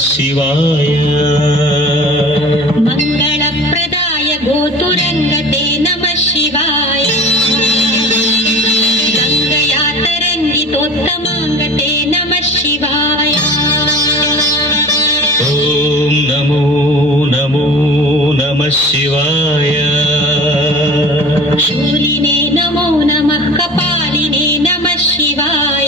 शिवाय मंगलप्रदाय गोतुरंगते नमः शिवाय गंगया तरंगितोत्तमांगते नमः शिवाय ओम नमो नमो नमः शिवाय शूलिने नमो नमः कपालिने नमः शिवाय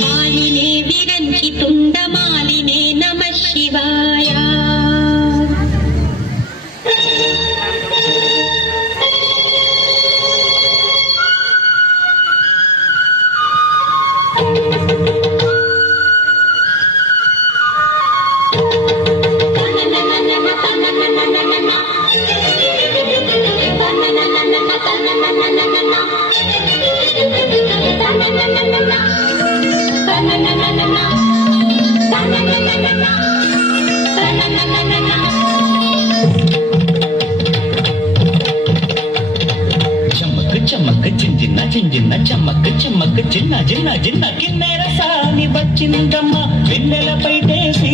मालिने विरंचि तुंडमालिने नमः शिवाय చమక్ చింజిన్న చింజిన్న చమక్ చమక్ చిన్న జిన్న జిన్న కిన్నెర సాని వచ్చిందమ్మ వెన్నెల పైటేసి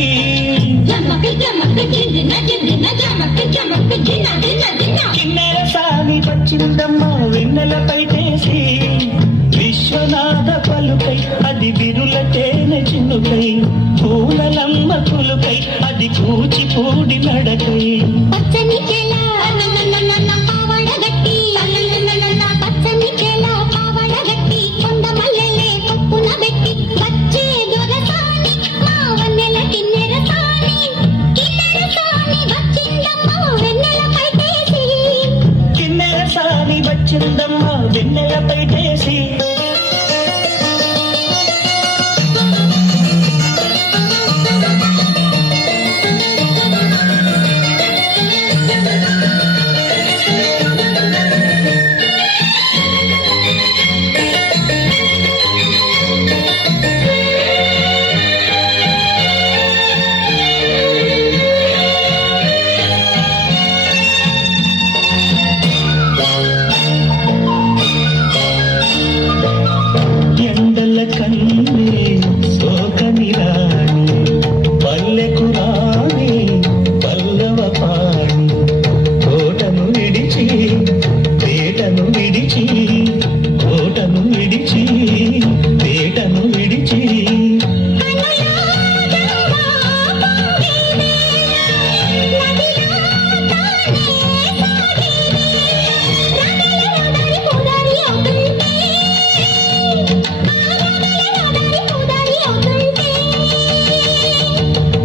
చమక్ చమక్ చింజిన్న చింజిన్న చమక్ చమక్ చిన్న జిన్న జిన్న కిన్నెర సాని వచ్చిందమ్మ వెన్నెల పైటేసి విశ్వనాథ పలుకై అది విరుల తేనె చిన్నుకై పూలలమ్మ కులుకై అది కూచిపూడి నడకై పచ్చని చెల పావడ గట్టి పచ్చని చెల పావడ గట్టి కొండ మల్లెలే కొప్పున పెట్టి వచ్చే దొరసాని మా వన్నెల కిన్నెర సాని వచ్చిందమ్మ వెన్నెల పైటేసి కిన్నెర సాని వచ్చిందమ్మ వెన్నెల పైటేసి ఎండల కన్నే సోకని రాణి పల్లెకు రాణి పల్లవ పాణి కోటను విడిచి పేటను విడిచి కోటను విడిచి పేటను విడిచి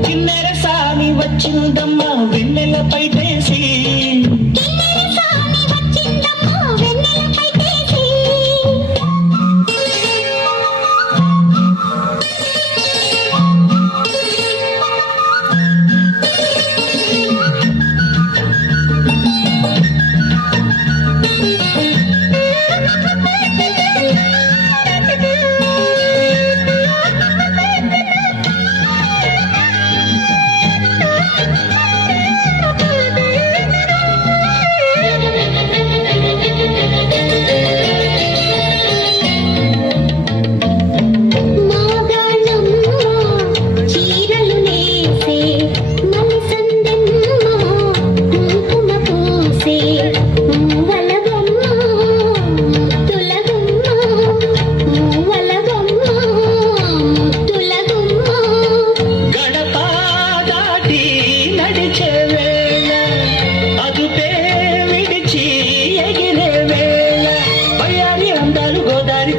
కిన్నెర సాని వచ్చిందమ్మ వెన్నెల పైటేసి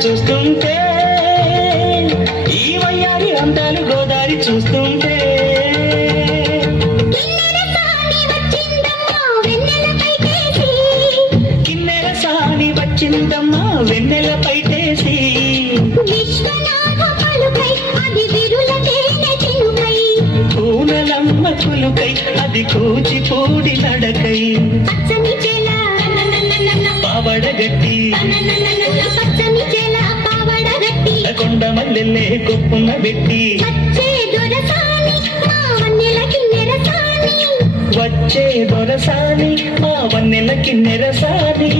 చూస్తుంటే ఈ వయ్యారి అందాలు గోదారి చూస్తుంటే కిన్నెర సాని వచ్చిందమ్మ వెన్నెల పైటేసి పూనలమ్మ కులుకై అది కూచిపూడి నడకై పచ్చని చేల పావడగట్టి పచ్చని చేల పావడ గట్టి కొండ మల్లెల్లే కొప్పున పెట్టి వచ్చే దొరసాని మా వన్నెలకి నెరసాని వచ్చే దొరసాని మా వన్నెలకి నెరసాని